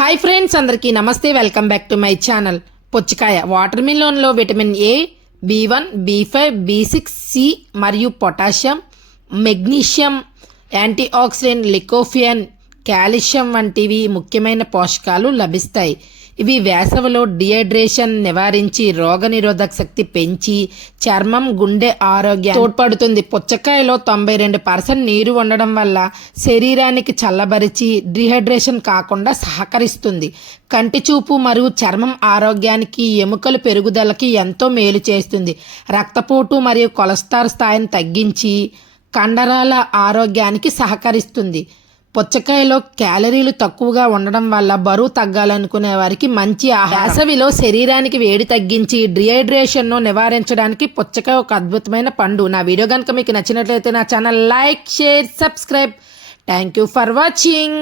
Hi friends, అందరికీ నమస్తే. Welcome back to my channel. పుచ్చకాయ వాటర్ మిలన్లో vitamin A, B1, B5, B6, C మరియు potassium, magnesium, anti oxidant, lycopene, calcium వంటివి ముఖ్యమైన పోషకాలు లభిస్తాయి. ఇవి వేసవిలో డిహైడ్రేషన్ నివారించి రోగనిరోధక శక్తి పెంచి చర్మం, గుండె ఆరోగ్యం తోడ్పడుతుంది. పుచ్చకాయలో 92% నీరు ఉండడం వల్ల శరీరానికి చల్లబరిచి డిహైడ్రేషన్ కాకుండా సహకరిస్తుంది. కంటి చూపు మరియు చర్మం ఆరోగ్యానికి, ఎముకల పెరుగుదలకి ఎంతో మేలు చేస్తుంది. రక్తపోటు మరియు కొలెస్ట్రాల్ స్థాయిని తగ్గించి కండరాల ఆరోగ్యానికి సహకరిస్తుంది. పుచ్చకాయలో క్యాలరీలు తక్కువగా ఉండడం వల్ల బరువు తగ్గాలనుకునే వారికి మంచి ఆహారం. వేసవిలో శరీరానికి వేడి తగ్గించి డిహైడ్రేషన్ను నివారించడానికి పుచ్చకాయ ఒక అద్భుతమైన పండు. నా వీడియో కనుక మీకు నచ్చినట్లయితే నా channel like, share, subscribe. Thank you for watching.